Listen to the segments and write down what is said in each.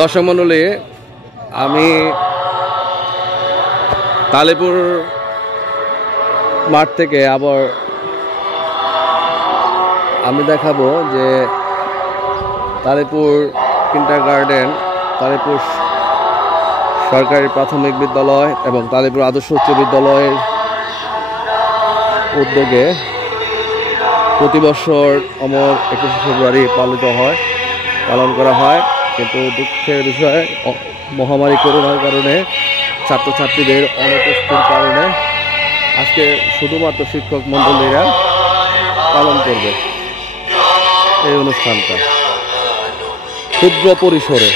দর্শক মণ্ডলী, আমি তালেপুর মাঠ থেকে আবার আমি দেখাবো যে তালেপুর কিন্ডারগার্টেন, তালেপুর সরকারি প্রাথমিক বিদ্যালয় এবং তালেপুর আদর্শ উচ্চ বিদ্যালয়ের উদ্যোগে প্রতি বছর অমর 21শে ফেব্রুয়ারি পালন করা হয়। কিন্তু দুঃখের বিষয়, মহামারী করোনার কারণে ছাত্রছাত্রীদের অনুপস্থিতির কারণে আজকে শুধুমাত্র শিক্ষক মণ্ডলীরা পালন করবে এই অনুষ্ঠানটা ক্ষুদ্র পরিসরে।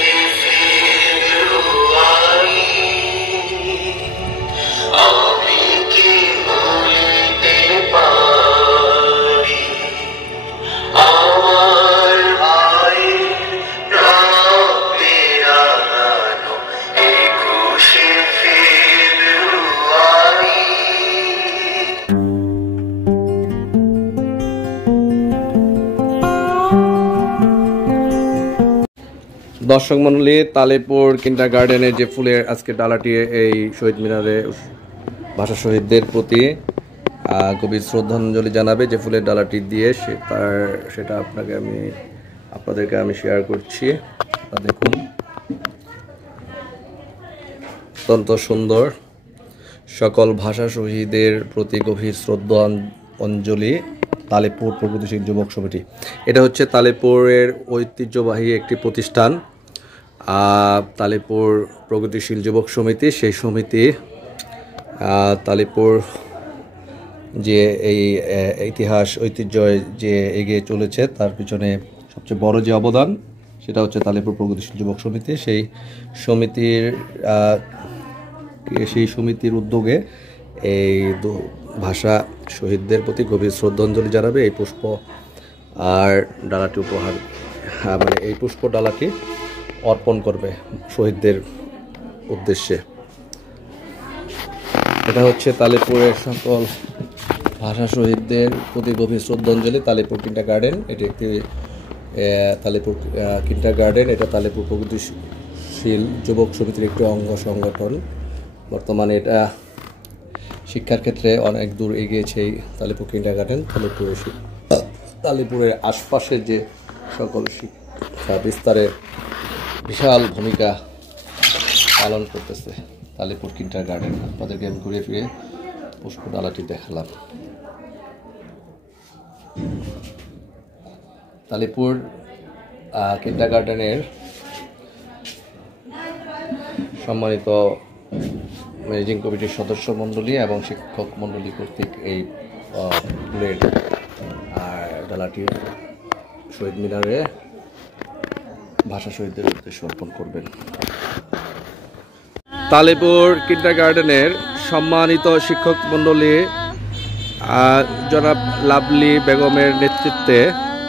দর্শক মণ্ডলী, তালেপুর কিন্ডারগার্টেনের যে ফুলের আজকে ডালাটি এই শহীদ মিনারে ভাষা শহীদদের প্রতি গভীর শ্রদ্ধাঞ্জলি জানাবে, যে ফুলের ডালাটি দিয়ে সেটা আপনাদেরকে আমি শেয়ার করছি। দেখুন, অত্যন্ত সুন্দর। সকল ভাষা শহীদের প্রতি গভীর শ্রদ্ধাঞ্জলি, তালেপুর প্রগতিশীল যুবক সমিতি। এটা হচ্ছে তালেপুরের ঐতিহ্যবাহী একটি প্রতিষ্ঠান, তালেপুর প্রগতিশীল যুবক সমিতি। সেই সমিতি তালেপুর যে এই ইতিহাস ঐতিহ্য যে এগিয়ে চলেছে তার পিছনে সবচেয়ে বড় যে অবদান, সেটা হচ্ছে তালেপুর প্রগতিশীল যুবক সমিতি। সেই সমিতির উদ্যোগে এই ভাষা শহীদদের প্রতি গভীর শ্রদ্ধাঞ্জলি জানাবে এই পুষ্প আর ডালাটি উপহার, এই পুষ্প ডালাটি অর্পণ করবে শহীদদের উদ্দেশ্যে। এটা হচ্ছে তালেপুরের সকল ভাষা শহীদদের প্রতি গভীর শ্রদ্ধাঞ্জলি, তালেপুর কিন্ডারগার্টেন। এটি একটি তালেপুর কিন্ডারগার্টেন, এটা তালেপুর প্রগতিশীল যুবক সমিতির একটি অঙ্গ সংগঠন। বর্তমানে এটা শিক্ষার ক্ষেত্রে অনেক দূর এগিয়েছে এই তালেপুর কিন্ডারগার্টেন। তালেপুরের আশপাশে যে সকল শিক্ষা বিস্তারে বিশাল ভূমিকা পালন করতেছে তালেপুর কিন্ডারগার্টেন। আপনাদেরকে আমি ঘুরে ফিরে পুষ্প ডালাটি দেখালাম। তালেপুর কিন্ডারগার্টেনের সম্মানিত ম্যানেজিং কমিটির সদস্য মণ্ডলী এবং শিক্ষক মণ্ডলী কর্তৃক এই ফুলের ডালাটি শহীদ মিনারে ভাষা শহীদদের উদ্দেশ্যে অর্পণ করবেন। তালেপুর কিন্ডারগার্টেনের সম্মানিত শিক্ষক মণ্ডলী জনাব লাভলি বেগমের নেতৃত্বে,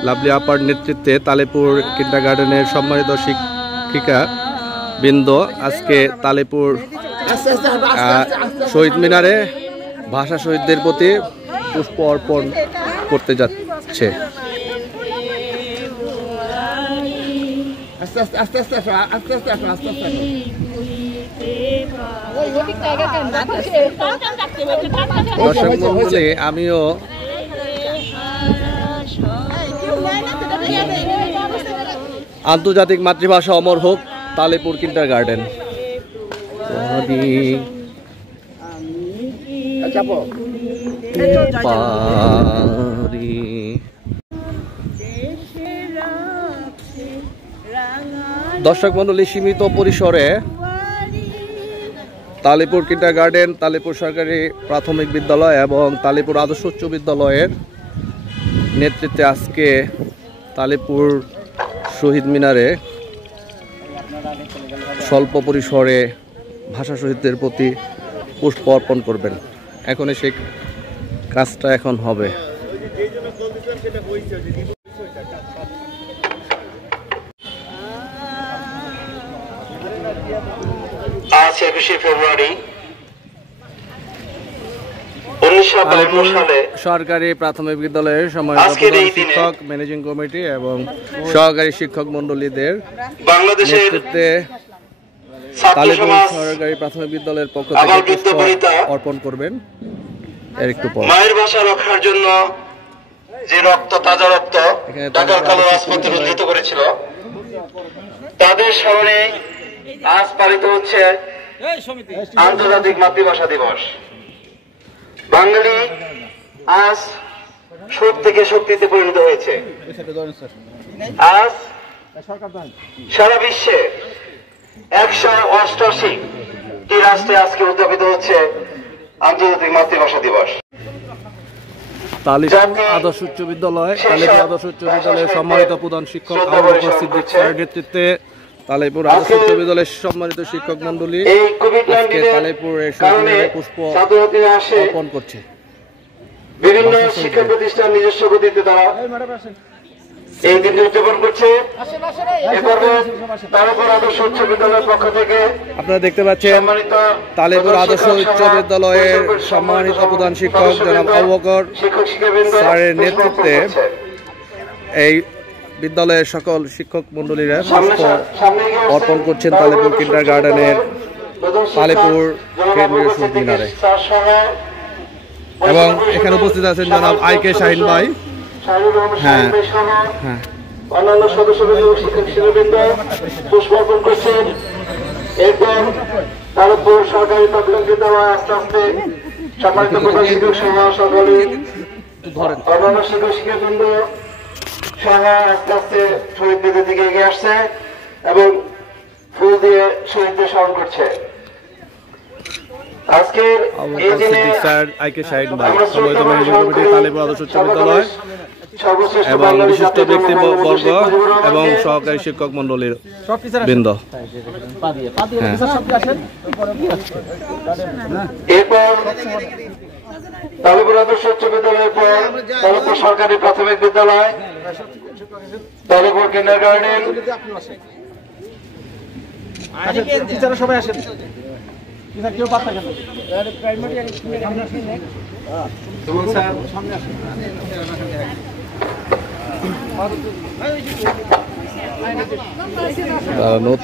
লাভলি আপার নেতৃত্বে তালেপুর কিন্ডারগার্টেনের সম্মানিত শিক্ষিকা বৃন্দ আজকে তালেপুর শহীদ মিনারে ভাষা শহীদদের প্রতি পুষ্প অর্পণ করতে যাচ্ছে। দর্শক মণ্ডলী, আমিও আন্তর্জাতিক মাতৃভাষা অমর হোক তালেপুর কিন্ডারগার্টেন। দর্শক মণ্ডলী, সীমিত পরিসরে তালেপুর কিন্ডারগার্টেন, তালেপুর সরকারি প্রাথমিক বিদ্যালয় এবং তালেপুর আদর্শ উচ্চ বিদ্যালয়ের নেতৃত্বে আজকে তালেপুর শহীদ মিনারে স্বল্প পরিসরে ভাষা শহীদদের প্রতি পুষ্প অর্পণ করবেন। এখন সেই কাজটা এখন হবে। আজ 21শে ফেব্রুয়ারি সালে সরকারি প্রাথমিক বিদ্যালয়ের সম্মানিত প্রধান শিক্ষক, ম্যানেজিং কমিটি এবং সহকারী শিক্ষক মন্ডলীদের নেতৃত্বে তালিপুর সরকারি প্রাথমিক বিদ্যালয়ের পক্ষ থেকে পুষ্প অর্পণ করবেন এর একটু পর। মায়ের ভাষা রক্ষার জন্য যে রক্ত, তাজা রক্ত ঢাকার কালো রাজপথে রঞ্জিত করেছিল, তাদের স্মরণে আজ পালিত হচ্ছে আন্তর্জাতিক মাতৃভাষা দিবস। বাঙালি আজ সুখ থেকে শক্তিতে পরিণত হয়েছে। আজ সারা বিশ্বে 188টি রাষ্ট্রে আজকে উদযাপিত হচ্ছে আন্তর্জাতিক মাতৃভাষা দিবস। তালিপুর আদর্শ উচ্চ বিদ্যালয় সম্মানিত প্রধান শিক্ষক সিদ্দিক স্যারের নেতৃত্বে তালিপুর আদর্শ উচ্চ বিদ্যালয়ের সম্মানিত শিক্ষক মন্ডলী আজকে তালিপুরের পুষ্প অর্পণ করছে। বিভিন্ন শিক্ষা প্রতিষ্ঠান নিজস্ব গতিতে তারা এই দিনটি উদযাপন করছে। তালিপুর আদর্শ উচ্চ বিদ্যালয়ের পক্ষ থেকে আপনারা দেখতে পাচ্ছেন তালিপুর আদর্শ উচ্চ বিদ্যালয়ের সম্মানিত প্রধান শিক্ষক জনাব আবু বকর স্যারের নেতৃত্বে এই বিদ্যালয়ের সকল শিক্ষক মন্ডলীরা পুষ্প অর্পণ করছেন তালিপুর কিন্ডার গার্ডেনের তালিপুর কেন্দ্রীয় শহীদ মিনারে। এবং এখানে উপস্থিত আছেন জনাব আইকে শাহিন ভাই। হ্যাঁ হ্যাঁ, অন্যান্য সদস্যবৃন্দ, শিক্ষক শিক্ষাবৃন্দ পুষ্প অর্পণ করছেন। এরপর তালিপুর সরকারি প্রাথমিক বিদ্যালয় আস্তে আস্তে সম্মানিত প্রধান শিক্ষক সহ সকলে অন্যান্য শিক্ষক শিক্ষাবৃন্দ সহ আস্তে আস্তে শহীদ বেদির দিকে এগিয়ে আসছে এবং ফুল দিয়ে শহীদদের স্মরণ করছে। আজকের এই দিনে এবং বিশিষ্ট ব্যক্তিবর্গ এবং সহকারী শিক্ষক মন্ডলীর বৃন্দ। এরপর তালিপুর আদর্শ উচ্চ বিদ্যালয়ের পর তালিপুর সরকারি প্রাথমিক বিদ্যালয়, তালিপুর কিন্ডার গার্ডেন, সবাই আসেন।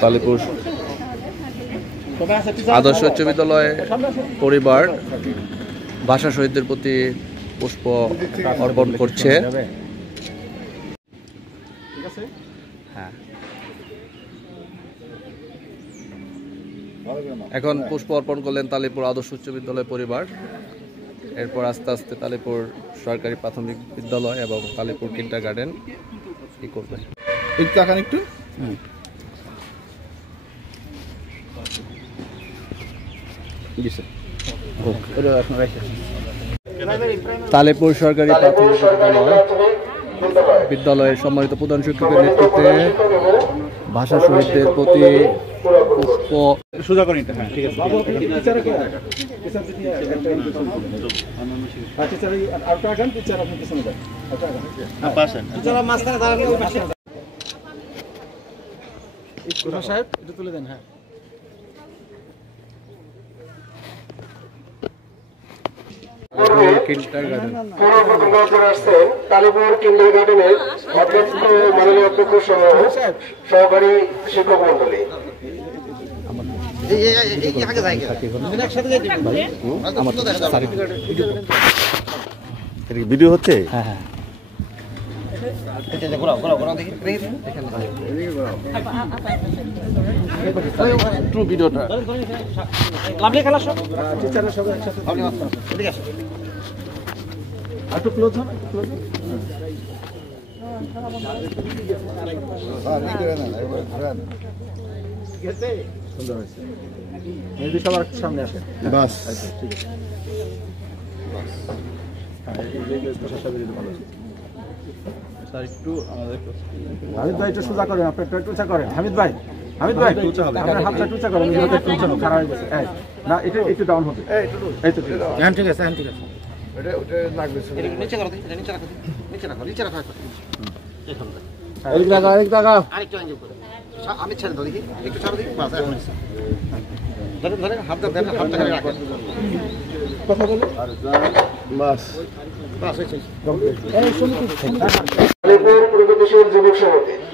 তালিপুর আদর্শ উচ্চ বিদ্যালয় পরিবার ভাষা শহীদদের প্রতি পুষ্প অর্পণ করছে। হ্যাঁ, এখন পুষ্প অর্পণ করলেন তালিপুর আদর্শ উচ্চ বিদ্যালয় পরিবার। এরপর আস্তে আস্তে তালিপুর সরকারি প্রাথমিক বিদ্যালয় এবং তালিপুর কিন্ডার গার্ডেন কি করবে একটু তালিপুর সরকারি প্রাথমিক বিদ্যালয়ের সম্মানিত প্রধান শিক্ষকের নেতৃত্বে ভাষা শহীদদের প্রতি পুষ্প সোজা করে নিতে। হ্যাঁ, ঠিক আছে। সাহেব এটা তুলে দেন। হ্যাঁ, তালিপুর কিন্ডার গার্ডেনের অধ্যক্ষ, মাননীয় অধ্যক্ষ সহ সহকারী শিক্ষক মন্ডলী। ভিডিও হচ্ছে। হ্যাঁ হ্যাঁ, ট্রু ভিডিওটা খেলা সব টিচাররা সবাই একসাথে একটু ক্লোজ হন, সুন্দর হয়েছে। মেহেদি সবার সামনে আসে বাস। ঠিক আছে, হামিদ ভাই একটু সোজা করেন, আপনি একটু উঁচা করেন। হামিদ ভাই, আপনার হাতটা উঁচা করেন, খারাপ হয়ে গেছে। না, এটা একটু ডাউন হবে। এই তো ঠিক আছে, ঠিক আছে। আমি ছেড়ে দেখি একটু ছাড়ো দেখি। হাতটা কথা বলে তালিপুর প্রগতিশীল যুবক সমিতি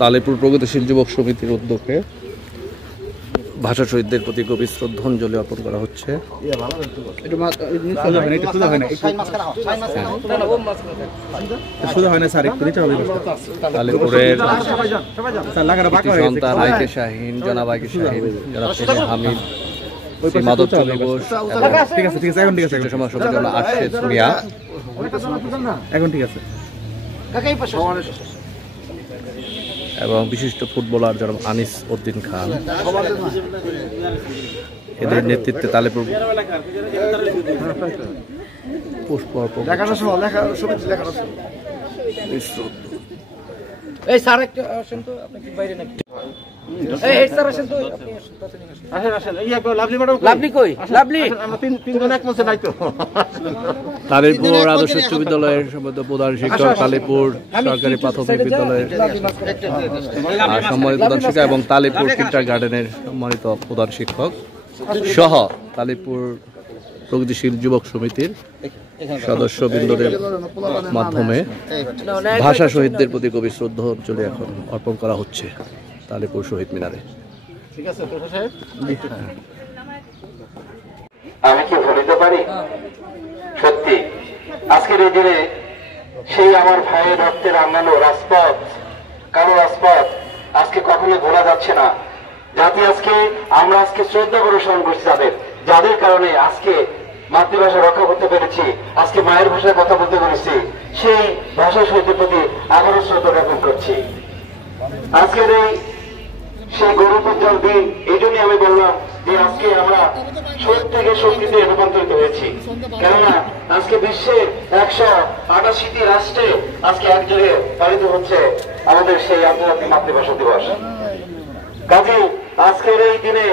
তালেপুর প্রগতিশীল যুবক সমিতির উদ্যোগে ভাষা শহীদদের প্রতি গভীর শ্রদ্ধাঞ্জলি অর্পণ করা হচ্ছে। তালেপুরের সন্তান আইকে শাহীন, জনাব আইকে শাহীন, জনাব হামিদ, মাধবচন্দ্র ঘোষ, সমাজ সমিতি আশিস মিয়া, এখন ঠিক আছে, এবং বিশিষ্ট ফুটবলার জনাব আনিস উদ্দিন খান, এদের নেতৃত্বে তালেপুর পুষ্প তালিপুর আদর্শ উচ্চ বিদ্যালয়ের প্রধান শিক্ষক, তালিপুর সরকারি প্রাথমিক বিদ্যালয়ের সম্মানিত প্রধান শিক্ষক এবং তালিপুর কিন্ডার গার্ডেনের সম্মানিত প্রধান শিক্ষক সহ তালিপুর প্রগতিশীল যুবক সমিতির সদস্যবৃন্দদের মাধ্যমে ভাষা শহীদদের প্রতি গভীর শ্রদ্ধাঞ্জলি এখন অর্পণ করা হচ্ছে তালিপুর শহীদ মিনারে। আমি কি ভুলিতে পারি? সত্যি আজকের এই দিনে সেই আমার ভাইয়ের রক্তের রাঙানো রাজপথ, কালো রাজপথ আজকে কখনো ভোলা যাচ্ছে না। জাতি আজকে আমরা আজকে শ্রদ্ধা করে স্মরণ করছি যাদের কারণে আজকে মাতৃভাষা রক্ষা করতে পেরেছি, আজকে মায়ের ভাষায় কথা বলতে পেরেছি, সেই ভাষা শহীদের প্রতি আবারও শ্রদ্ধা জ্ঞাপন করছি। আজকের এই সেই গৌরবোজ্জ্বল দিন, এই জন্যই আমি বললাম যে আজকে আমরা শহীদ থেকে শক্তিতে রূপান্তরিত হয়েছি। কেননা আজকে বিশ্বের 188টি রাষ্ট্রে আজকে একযোগে পালিত হচ্ছে আমাদের সেই আন্তর্জাতিক মাতৃভাষা দিবস। কাজে আজকের এই দিনে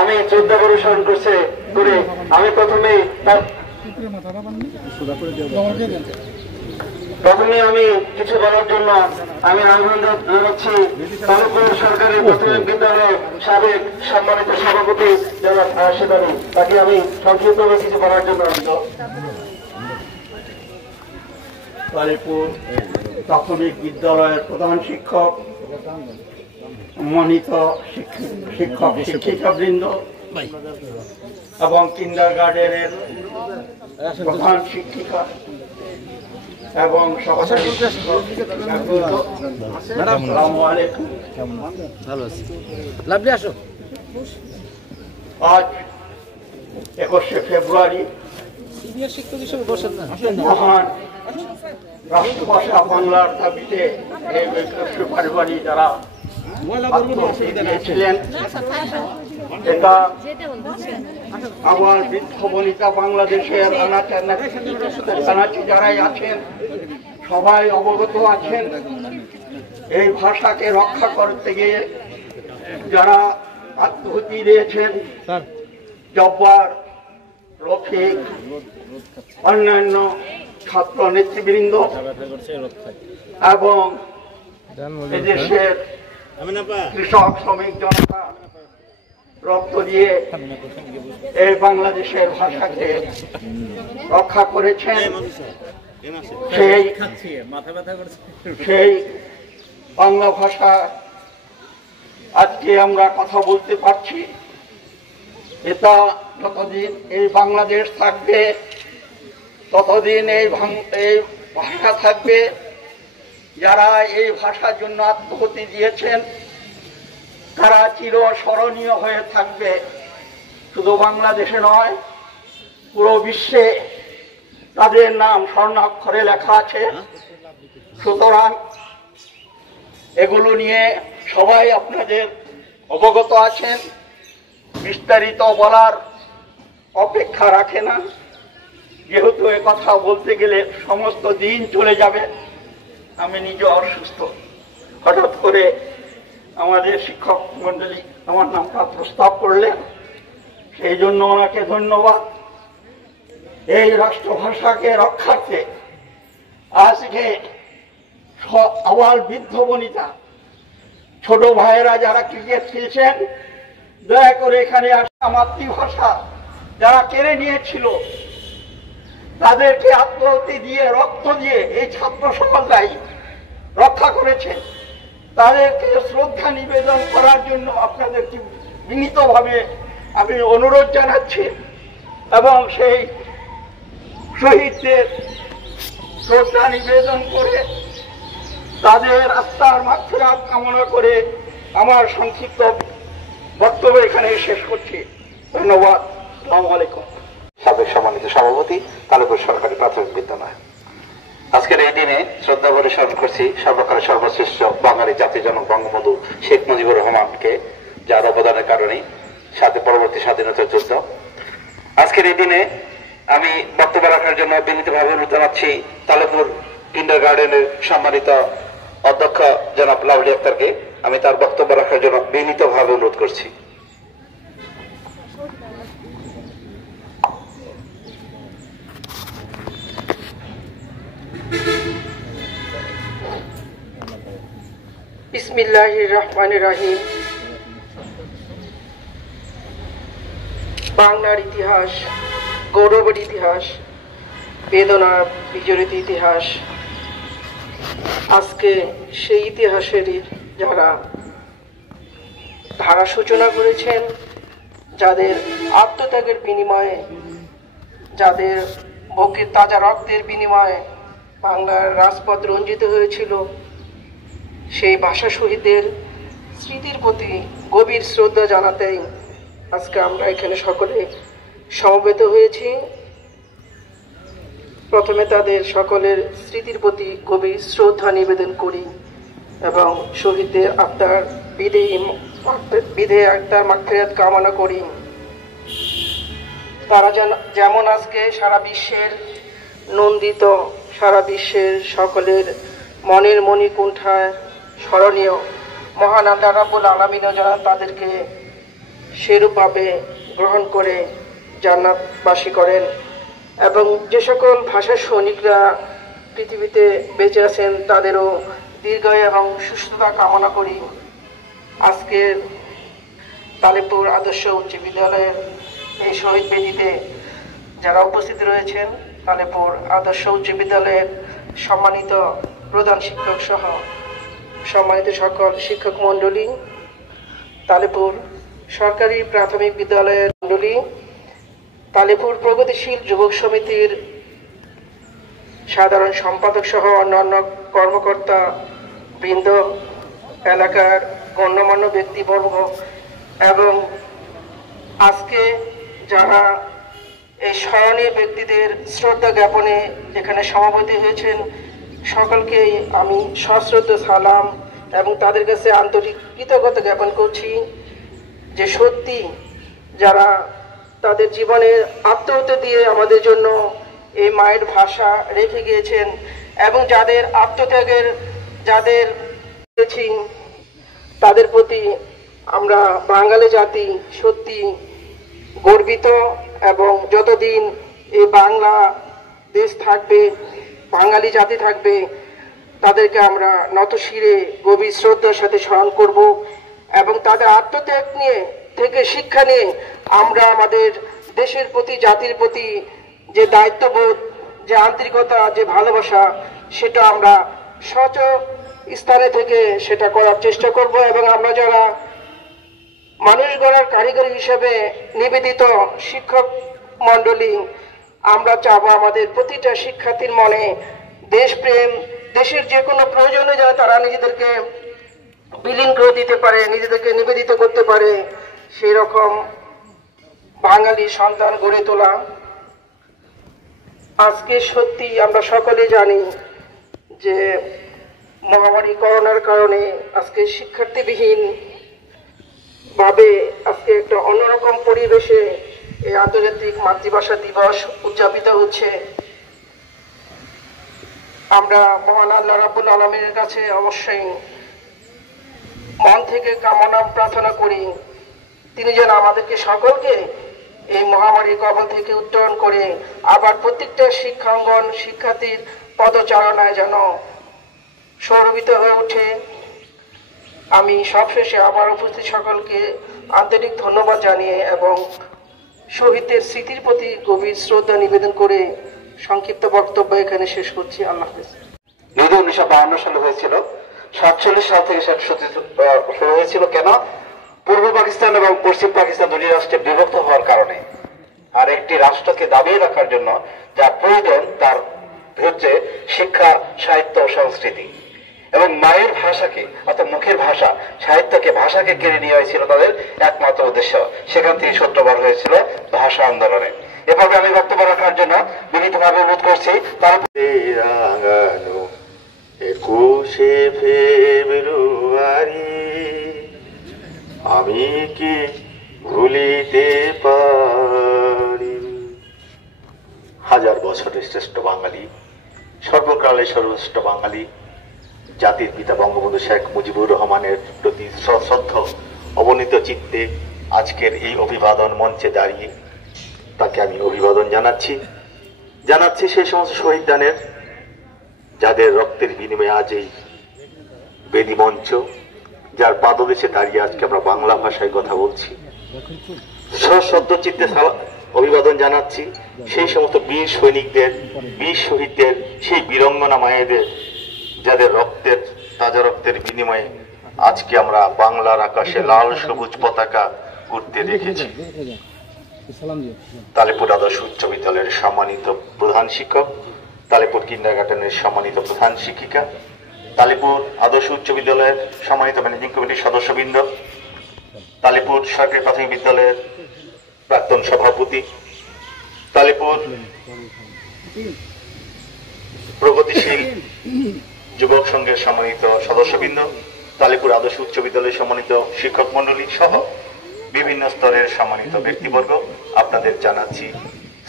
আমি শ্রদ্ধা করে স্মরণ করে আমি প্রথমে আমি কিছু বলার জন্য আমি আহ্বান জানাচ্ছি তালেপুর সরকারি প্রাথমিক বিদ্যালয়ের সাবেক সম্মানিত সভাপতি জনাব রাশেদ আলী, তাকে আমি সংক্ষিপ্তভাবে কিছু বলার জন্য তালেপুর প্রাথমিক বিদ্যালয়ের প্রধান শিক্ষক, সম্মানিত শিক্ষক শিক্ষিকাবৃন্দ এবং কিন্ডার গার্ডেনের প্রধান শিক্ষিকা এবং আজ 21শে ফেব্রুয়ারি মহান রাষ্ট্রভাষা বাংলার দাবিতে এই পারিবারিক যারা ছিলেন, এটা আমার বৃদ্ধ বনিতা বাংলাদেশের আনাচি যারাই আছেন সবাই অবগত আছেন। এই ভাষাকে রক্ষা করতে গিয়ে যারা আত্মহতি দিয়েছেন, জব্বার, রফিক, অন্যান্য ছাত্র নেতৃবৃন্দ এবং এদেশের কৃষক শ্রমিক জনতা রক্ত দিয়ে এই বাংলাদেশের ভাষাকে রক্ষা করেছেন, সেই বাংলা ভাষা আজকে আমরা কথা বলতে পারছি। এটা যতদিন এই বাংলাদেশ থাকবে ততদিন এই ভাষা থাকবে। যারা এই ভাষার জন্য আত্মহতি দিয়েছেন তারা চিরস্মরণীয় হয়ে থাকবে, শুধু বাংলাদেশে নয় পুরো বিশ্বে তাদের নাম স্বর্ণাক্ষরে লেখা আছে। সুতরাং এগুলো নিয়ে সবাই আপনাদের অবগত আছেন, বিস্তারিত বলার অপেক্ষা রাখে না। যেহেতু এ কথা বলতে গেলে সমস্ত দিন চলে যাবে, আমি নিজে অসুস্থ, হঠাৎ করে আমাদের শিক্ষক মন্ডলী আমার নামটা প্রস্তাব করলেন, সেই জন্য ওনাকে ধন্যবাদ। এই রাষ্ট্রভাষাকে রক্ষার্থে আজকে আবার বৃদ্ধ বনিতা ছোট ভাইয়েরা যারা ক্রিকেট খেলছেন, দয়া করে এখানে আসা মাতৃভাষা যারা কেড়ে নিয়েছিল তাদেরকে আত্মহত্যা দিয়ে রক্ত দিয়ে এই ছাত্র সমাজটাই রক্ষা করেছে, তাদেরকে শ্রদ্ধা নিবেদন করার জন্য আপনাদেরকে বিনীতভাবে আমি অনুরোধ জানাচ্ছি এবং সেই শহীদদের শ্রদ্ধা নিবেদন করে তাদের আত্মার মাগফিরাত কামনা করে আমার সংক্ষিপ্ত বক্তব্য এখানে শেষ করছি। ধন্যবাদ। আসসালামু আলাইকুম। সাবেক সম্মানিত সভাপতি, তালেপুর সরকারি প্রাথমিক বিদ্যালয়। আজকের এই দিনে শ্রদ্ধা করে স্মরণ করছি সর্বকালের সর্বশ্রেষ্ঠ বাঙালি জাতির জনক বঙ্গবন্ধু শেখ মুজিবুর রহমানকে, যার অবদানের কারণে সাথে পরবর্তী স্বাধীনতার যুদ্ধ। আজকের এই দিনে আমি বক্তব্য রাখার জন্য বিনীতভাবে অনুরোধ জানাচ্ছি তালেপুর কিন্ডারগার্ডেনের সম্মানিত অধ্যক্ষ জনাব লাভলি আক্তারকে। আমি তার বক্তব্য রাখার জন্য বিনীতভাবে অনুরোধ করছি। বিসমিল্লাহির রহমানির রহিম। বাংলার ইতিহাস গৌরবের ইতিহাস, বেদনা বিজড়িত ইতিহাস। আজকে সেই ইতিহাসেরই যারা ধারা সূচনা করেছেন, যাদের আত্মত্যাগের বিনিময়ে, যাদের বুকের তাজা রক্তের বিনিময়ে বাংলার রাজপথ রঞ্জিত হয়েছিল, সেই ভাষা শহীদদের স্মৃতির প্রতি গভীর শ্রদ্ধা জানাতেই আজকে আমরা এখানে সকলে সমবেত হয়েছি। প্রথমে তাদের সকলের স্মৃতির প্রতি গভীর শ্রদ্ধা নিবেদন করি এবং শহীদদের আত্মার বিধে আত্মার মাগফিরাত কামনা করি। তারা যেমন আজকে সারা বিশ্বের নন্দিত, সারা বিশ্বের সকলের মনের মণিকুণ্ঠায় স্মরণীয়, মহান আল্লাহ রাব্বুল আলামিনও যারা তাদেরকে সেরূপভাবে গ্রহণ করে জান্নাতবাসী করেন এবং যে সকল ভাষার সৈনিকরা পৃথিবীতে বেঁচে আছেন তাদেরও দীর্ঘায়ু এবং সুস্থতা কামনা করি। আজকের তালেপুর আদর্শ উচ্চ বিদ্যালয়ের এই শহীদ বেদিতে যারা উপস্থিত রয়েছেন, তালেপুর আদর্শ উচ্চ বিদ্যালয়ের সম্মানিত প্রধান শিক্ষক সহ সম্মানিত সকল শিক্ষক মণ্ডলী, তালেপুর সরকারি প্রাথমিক বিদ্যালয়ের মণ্ডলী, তালেপুর প্রগতিশীল যুবক সমিতির সাধারণ সম্পাদক সহ অন্যান্য কর্মকর্তা বৃন্দ, এলাকার গণ্যমান্য ব্যক্তিবর্গ এবং আজকে যারা এই স্মরণীয় ব্যক্তিদের শ্রদ্ধা জ্ঞাপনে যেখানে সমাবেত হয়েছেন, সকলকেই আমি সশ্রদ্ধ সালাম এবং তাদের কাছে আন্তরিক কৃতজ্ঞতা জ্ঞাপন করছি যে সত্যি যারা তাদের জীবনের আত্মহত্যা দিয়ে আমাদের জন্য এই মায়ের ভাষা রেখে গিয়েছেন এবং যাদের আত্মত্যাগের যাদের তাদের প্রতি আমরা বাঙালি জাতি সত্যি গর্বিত এবং যতদিন এই বাংলা দেশ থাকবে, বাঙালি জাতি থাকবে, তাদেরকে আমরা নতশিরে গভীর শ্রদ্ধার সাথে স্মরণ করব এবং তাদের আত্মত্যাগ নিয়ে থেকে শিক্ষা নিয়ে আমরা আমাদের দেশের প্রতি, জাতির প্রতি যে দায়িত্ববোধ, যে আন্তরিকতা, যে ভালোবাসা, সেটা আমরা স্বচ্ছ স্থানে থেকে সেটা করার চেষ্টা করব এবং আমরা যারা মানুষ গড়ার কারিগরি হিসেবে নিবেদিত শিক্ষক মণ্ডলী, আমরা চাবো আমাদের প্রতিটা শিক্ষার্থীর মনে দেশপ্রেম, দেশের যে কোনো প্রয়োজনে যেন তারা নিজেদেরকে বিলীন করে দিতে পারে, নিজেদেরকে নিবেদিত করতে পারে, সেই রকম বাঙালি সন্তান গড়ে তোলা। আজকে সত্যি আমরা সকলে জানি যে মহামারী করোনার কারণে আজকে শিক্ষার্থীবিহীন ভাবে আজকে একটা অন্যরকম পরিবেশে এই আন্তর্জাতিক মাতৃভাষা দিবস উদযাপিত হচ্ছে। আমরা মহান আল্লাহ রাব্বুল আলামিনের কাছে অবশ্যই মন থেকে কামনা প্রার্থনা করি তিনি যেন আমাদেরকে সকলকে এই মহামারীর কবল থেকে উত্তরণ করে আবার প্রত্যেকটা শিক্ষাঙ্গন শিক্ষার্থীর পদচারণায় যেন সৌরভিত হয়ে ওঠে আমি সবশেষে আমার উপস্থিত সকলকে আন্তরিক ধন্যবাদ জানিয়ে এবং শহীদদের স্মৃতির প্রতি গভীর শ্রদ্ধা নিবেদন করে সংক্ষিপ্ত বক্তব্য এখানে শেষ করছি। আল্লাহ হাফেজ। যদিও 1952 সালে হয়েছিল, 47 সাল থেকে সেটা শুরু হয়েছিল কেন? পূর্ব পাকিস্তান এবং পশ্চিম পাকিস্তান দুটি রাষ্ট্রে বিভক্ত হওয়ার কারণে। আর একটি রাষ্ট্রকে দাবিয়ে রাখার জন্য যা প্রয়োজন তার হচ্ছে শিক্ষা, সাহিত্য, সংস্কৃতি এবং মায়ের ভাষাকে অর্থাৎ মুখের ভাষা, সাহিত্যকে, ভাষাকে কেড়ে নিয়ে হয়েছিল তাদের একমাত্র উদ্দেশ্য। সেখান থেকে সূত্রপাত হয়েছিল ভাষা আন্দোলনে। এভাবে আমি বক্তব্য রাখার জন্য বিনীতভাবে অনুরোধ করছি। তার 21শে ফেব্রুয়ারি আমি কি ভুলিতে পারি? হাজার বছরের শ্রেষ্ঠ বাঙালি, সর্বকালের সর্বশ্রেষ্ঠ বাঙালি, জাতির পিতা বঙ্গবন্ধু শেখ মুজিবুর রহমানের প্রতি সশ্রদ্ধ অবনীত চিত্তে আজকের এই অভিবাদন মঞ্চে দাঁড়িয়ে তাকে আমি অভিবাদন জানাচ্ছি সেই সমস্ত শহীদদানের যাদের রক্তের বিনিময়ে আজ এই বেদি মঞ্চ, যার পাদদেশে দাঁড়িয়ে আজকে আমরা বাংলা ভাষায় কথা বলছি। সশ্রদ্ধ চিত্তে অভিবাদন জানাচ্ছি সেই সমস্ত বীর সৈনিকদের, বীর শহীদদের, সেই বীরঙ্গনা মায়েদের যাদের তাজা রক্তের বিনিময়ে আজকে আমরা বাংলার আকাশে লাল সবুজ পতাকা উঠতে দেখেছি। তালেপুর আদর্শ উচ্চ বিদ্যালয়ের সম্মানিত প্রধান শিক্ষক, তালেপুর কিন্ডারগার্টেনের সম্মানিত প্রধান শিক্ষিকা, তালেপুর আদর্শ উচ্চ বিদ্যালয়ের সম্মানিত ম্যানেজিং কমিটির সদস্যবৃন্দ, তালেপুর সরকারি প্রাথমিক বিদ্যালয়ের প্রাক্তন সভাপতি, তালেপুর প্রগতিশীল যুবক সংঘের সম্মানিত সদস্যবৃন্দ, তালেপুর আদর্শ উচ্চ বিদ্যালয়ের সম্মানিত শিক্ষক মন্ডলী সহ বিভিন্ন স্তরের সম্মানিত ব্যক্তিবর্গ, আপনাদের জানাচ্ছি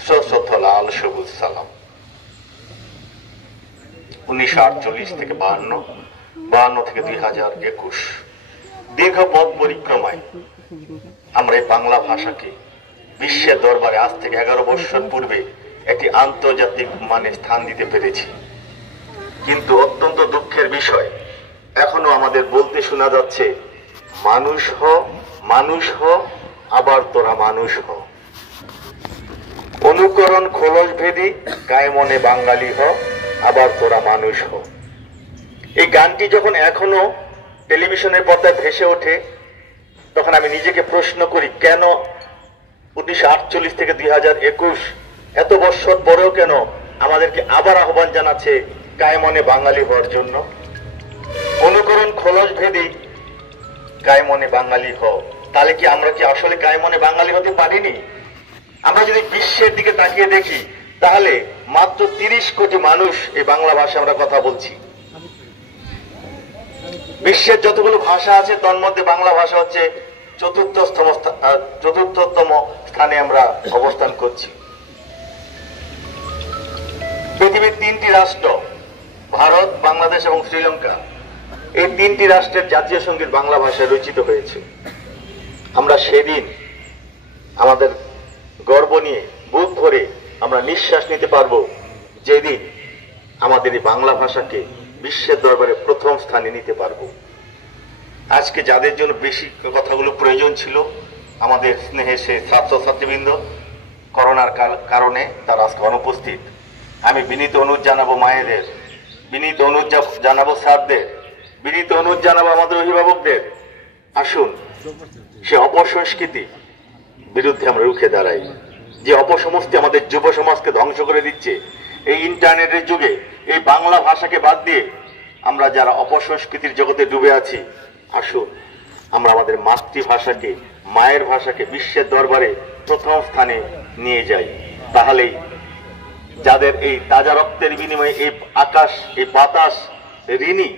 সশ্রদ্ধ লাল সবুজ সালাম। 1948 থেকে 52 থেকে 2021 দীর্ঘ পথ পরিক্রমায় আমরা এই বাংলা ভাষাকে বিশ্বের দরবারে আজ থেকে 11 বছর পূর্বে একটি আন্তর্জাতিক মানে স্থান দিতে পেরেছি। কিন্তু অত্যন্ত দুঃখের বিষয়, এখনো আমাদের বলতে শোনা যাচ্ছে মানুষ হ আবার তোরা মানুষ হ, অনুকরণ খোলস ভেদি গায়ে মনে বাঙালি হ আবার তোরা মানুষ হ। এই গানটি যখন এখনো টেলিভিশনের পর্দায় ভেসে ওঠে তখন আমি নিজেকে প্রশ্ন করি, কেন 1948 থেকে 2021 এত বছর পরেও কেন আমাদেরকে আবার আহ্বান জানাচ্ছে গায়ে মনে বাঙালি হওয়ার জন্য? অনুকরণ খোলস ভেদি গায়ে মনে বাঙালি হও, তাহলে কি আমরা কি আসলে গায়ে মনে বাঙালি হতে পারিনি? আমরা যদি বিশ্বের দিকে তাকিয়ে দেখি তাহলে মাত্র 30 কোটি মানুষ এই বাংলা ভাষায় আমরা কথা বলছি। বিশ্বের যতগুলো ভাষা আছে তার মধ্যে বাংলা ভাষা হচ্ছে চতুর্থতম স্থানে আমরা অবস্থান করছি। পৃথিবীর 3টি রাষ্ট্র, ভারত, বাংলাদেশ এবং শ্রীলঙ্কা, এই 3টি রাষ্ট্রের জাতীয় সঙ্গীত বাংলা ভাষায় রচিত হয়েছে। আমরা সেদিন আমাদের গর্ব নিয়ে বুক ভরে আমরা নিঃশ্বাস নিতে পারবো যেদিন আমাদের এই বাংলা ভাষাকে বিশ্বের দরবারে প্রথম স্থানে নিতে পারবো। আজকে যাদের জন্য বেশি কথাগুলো প্রয়োজন ছিল, আমাদের স্নেহে সে ছাত্রছাত্রীবৃন্দ, করোনার কারণে তারা আজকে অনুপস্থিত। আমি বিনীত অনুরোধ জানাবো মায়েদের, বিনীত অনুরোধ জানাবো স্যারদের, বিনীত অনুরোধ জানাবো আমাদের অভিভাবকদের, আসুন সে অপসংস্কৃতি বিরুদ্ধে আমরা রুখে দাঁড়াই। যে অপসমস্তি আমাদের যুব সমাজকে ধ্বংস করে দিচ্ছে, এই ইন্টারনেটের যুগে এই বাংলা ভাষাকে বাদ দিয়ে আমরা যারা অপসংস্কৃতির জগতে ডুবে আছি, আসুন আমরা আমাদের মাতৃভাষাকে, মায়ের ভাষাকে বিশ্বের দরবারে প্রথম স্থানে নিয়ে যাই। তাহলেই যাদের এই তাজা রক্তের বিনিময়ে এই আকাশ, এই বাতাস ঋণী,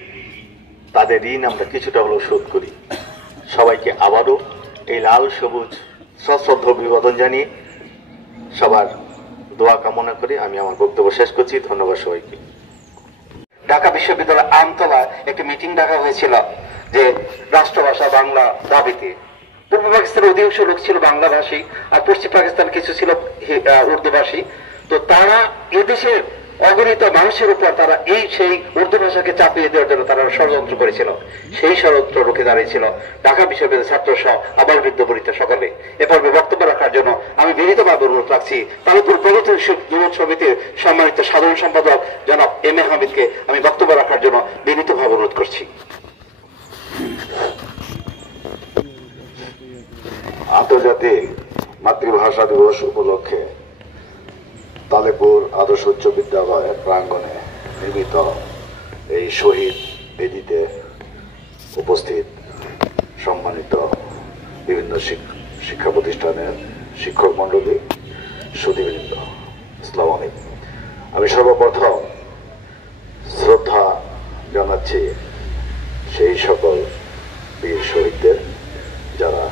তাদের ঋণ আমরা কিছুটা হলেও শোধ করি। সবাইকে আবারও এই লাল সবুজ সশ্রদ্ধ অভিবাদন জানিয়ে সবার দোয়া কামনা করে আমি আমার বক্তব্য শেষ করছি। ধন্যবাদ সবাইকে। ঢাকা বিশ্ববিদ্যালয় আমতলা একটি মিটিং ডাকা হয়েছিল যে রাষ্ট্রভাষা বাংলা দাবিতে। পূর্ব পাকিস্তানের অধিকাংশ লোক ছিল বাংলাভাষী আর পশ্চিম পাকিস্তান কিছু ছিল উর্দুভাষী। তো তারা এদেশের অগণিত মানুষের উপর তারা সেই উর্দু ভাষাকে চাপিয়ে দেওয়ার জন্য তারা ষড়যন্ত্র করেছিল। সেই ষড়যন্ত্র রুখে দাঁড়িয়েছিল ঢাকা বিশ্ববিদ্যালয়ের ছাত্র সহ আবার বৃদ্ধ বনিতা সকলে। এ পর্বে বক্তব্য রাখার জন্য আমি বিনীতভাবে অনুরোধ রাখছি তালুকপুর প্রগতিশীল যুব সমিতির সম্মানিত সাধারণ সম্পাদক জনাব এম এ হামিদকে আমি বক্তব্য রাখার জন্য বিনীতভাবে অনুরোধ করছি। আন্তর্জাতিক মাতৃভাষা দিবস উপলক্ষে তালেপুর আদর্শ উচ্চ বিদ্যালয়ের প্রাঙ্গণে নির্মিত এই শহীদ বেদিতে উপস্থিত সম্মানিত বিভিন্ন শিক্ষা প্রতিষ্ঠানের শিক্ষক মন্ডলী, সুধীবৃন্দ, আসসালামু আলাইকুম। আমি সর্বপ্রথম শ্রদ্ধা জানাচ্ছি সেই সকল বীর শহীদদের যারা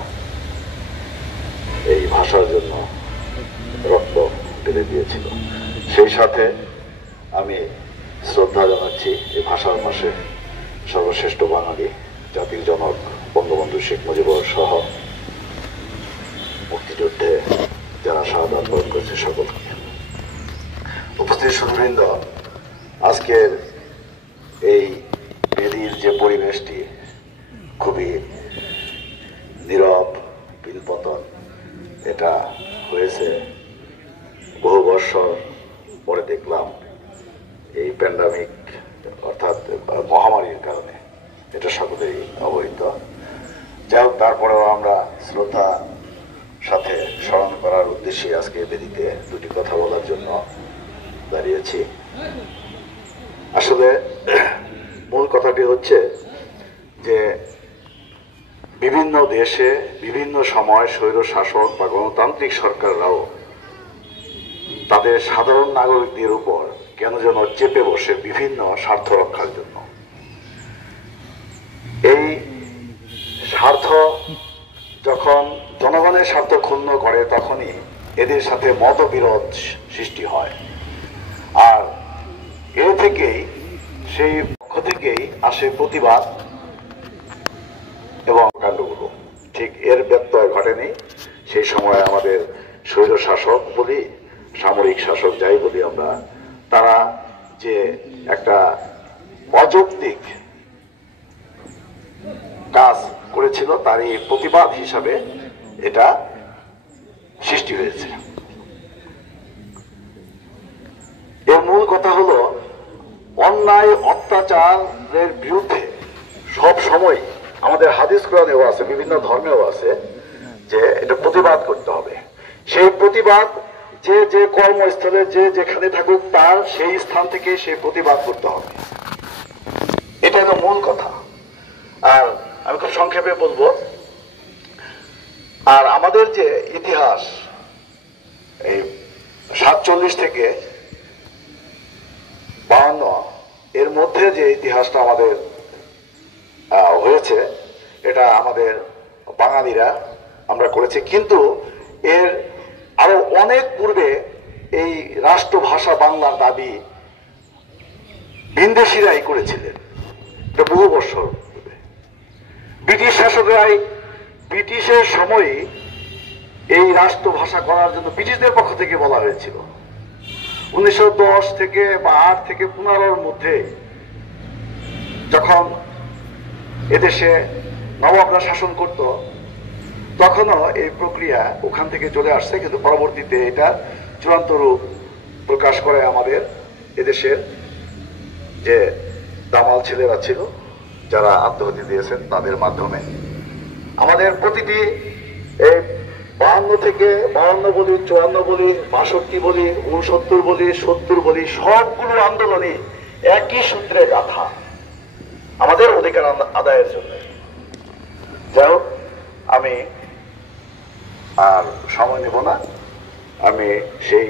এই ভাষার জন্য রক্ত ঢেলে দিয়েছিল। সেই সাথে আমি শ্রদ্ধা জানাচ্ছি এই ভাষার মাসে সর্বশ্রেষ্ঠ বাঙালি জাতির জনক বঙ্গবন্ধু শেখ মুজিবুর সহ মুক্তিযুদ্ধে যারা শাহাদাত বরণ করেছে সকলকে। উপস্থিত সুধীবৃন্দ, আজকের এই বেদির যে পরিবেশটি খুবই নীরব পিলপতন, এটা হয়েছে বহু বছর পরে। দেখলাম এই প্যান্ডামিক অর্থাৎ মহামারীর কারণে এটা সকলেই অবহিত। যাই হোক, তারপরেও আমরা শ্রদ্ধা সাথে স্মরণ করার উদ্দেশ্যে আজকে বেদিতে দুটি কথা বলার জন্য দাঁড়িয়েছি। আসলে মূল কথাটি হচ্ছে যে বিভিন্ন দেশে বিভিন্ন সময় স্বৈর শাসক বা গণতান্ত্রিক সরকাররাও তাদের সাধারণ নাগরিকদের উপর কেন যেন চেপে বসে বিভিন্ন স্বার্থ রক্ষার জন্য। এই স্বার্থ যখন জনগণের স্বার্থ ক্ষুণ্ণ করে তখনই এদের সাথে মতবিরোধ সৃষ্টি হয়। আর এ থেকেই সেই পক্ষ থেকেই আসে প্রতিবাদ এবং কাণ্ডগুলো। ঠিক এর ব্যত্যয় ঘটেনি। সেই সময় আমাদের স্বৈর শাসক বলি, সামরিক শাসক যাই বলি আমরা, তারা যে একটা অযৌক্তিক কাজ করেছিল তারই প্রতিবাদ হিসাবে এটা সৃষ্টি হয়েছে। এর মূল কথা হলো অন্যায় অত্যাচারের বিরুদ্ধে সব সময় আমাদের হাদিস কোরআনেও আছে, বিভিন্ন ধর্মেও আছে যে এটা প্রতিবাদ করতে হবে। সেই প্রতিবাদ যে যে কর্মস্থলে যে যেখানে থাকুক তার সেই স্থান থেকে সেই প্রতিবাদ করতে হবে। এটা হলো মূল কথা। আর আমি খুব সংক্ষেপে বলবো, আর আমাদের যে ইতিহাস এই 47 থেকে 52 এর মধ্যে যে ইতিহাসটা আমাদের হয়েছে এটা আমাদের বাঙালিরা আমরা করেছি, কিন্তু এর আরো অনেক পূর্বে এই রাষ্ট্রভাষা বাংলার দাবি বিন্দেশিরাই করেছিলেন। এটা বহু বছর পূর্বে ব্রিটিশ শাসকরাই ব্রিটিশের সময়ে এই রাষ্ট্রভাষা করার জন্য ব্রিটিশদের পক্ষ থেকে বলা হয়েছিল। 1910 থেকে বা 8 থেকে 15 মধ্যে যখন এদেশে নবাবরা শাসন করত তখনও এই প্রক্রিয়া ওখান থেকে চলে আসছে, কিন্তু পরবর্তীতে এটা চূড়ান্ত রূপ প্রকাশ করে আমাদের এদেশের যে দামাল ছেলেরা ছিল যারা আত্মহত্যা দিয়েছেন তাদের মাধ্যমে। আমাদের প্রতিটি এই 52 থেকে 52 বলি, 54 বলি, 62 বলি, 69 বলি, 70 বলি, সবগুলো আন্দোলনে একই সূত্রে গাথা আমাদের অধিকার আদায়ের জন্য। যাই হোক, আমি আর সময় নেব না। আমি সেই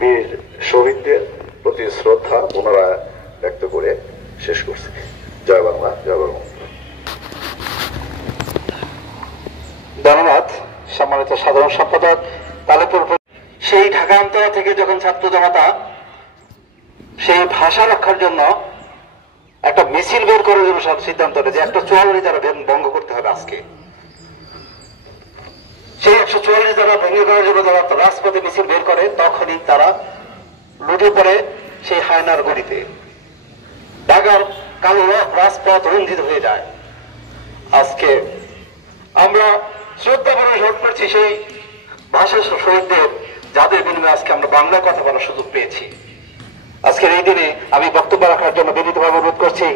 বীর শহীদদের প্রতি শ্রদ্ধা পুনরায় ব্যক্ত করে শেষ করছি। জয় বাংলা, জয় বাংলা। ধন্যবাদ সম্মানিত সাধারণ সম্পাদক তালেপুর। সেই ঢাকা অন্তর থেকে যখন ছাত্র জনতা সেই ভাষা রক্ষার জন্য একটা মিছিল বের করার জন্য সিদ্ধান্ত নেয় যে 144 যারা ভঙ্গ করতে হবে আজকে, সেই 144 যারা ভঙ্গ করার জন্য যারা রাজপথে মিছিল বের করে তখনই তারা লুটে পড়ে সেই হায়নার গলিতে। ঢাকার কালো রাজপথ রঞ্জিত হয়ে যায়। আজকে আমরা শ্রদ্ধা প্রদর্শন করছি সেই ভাষা শহীদদের, যাদের বিনিময়ে আজকে আমরা বাংলা কথা বলার সুযোগ পেয়েছি। আজকের এই দিনে আমি বক্তব্য রাখার জন্য বিনীতভাবে অনুরোধ করছি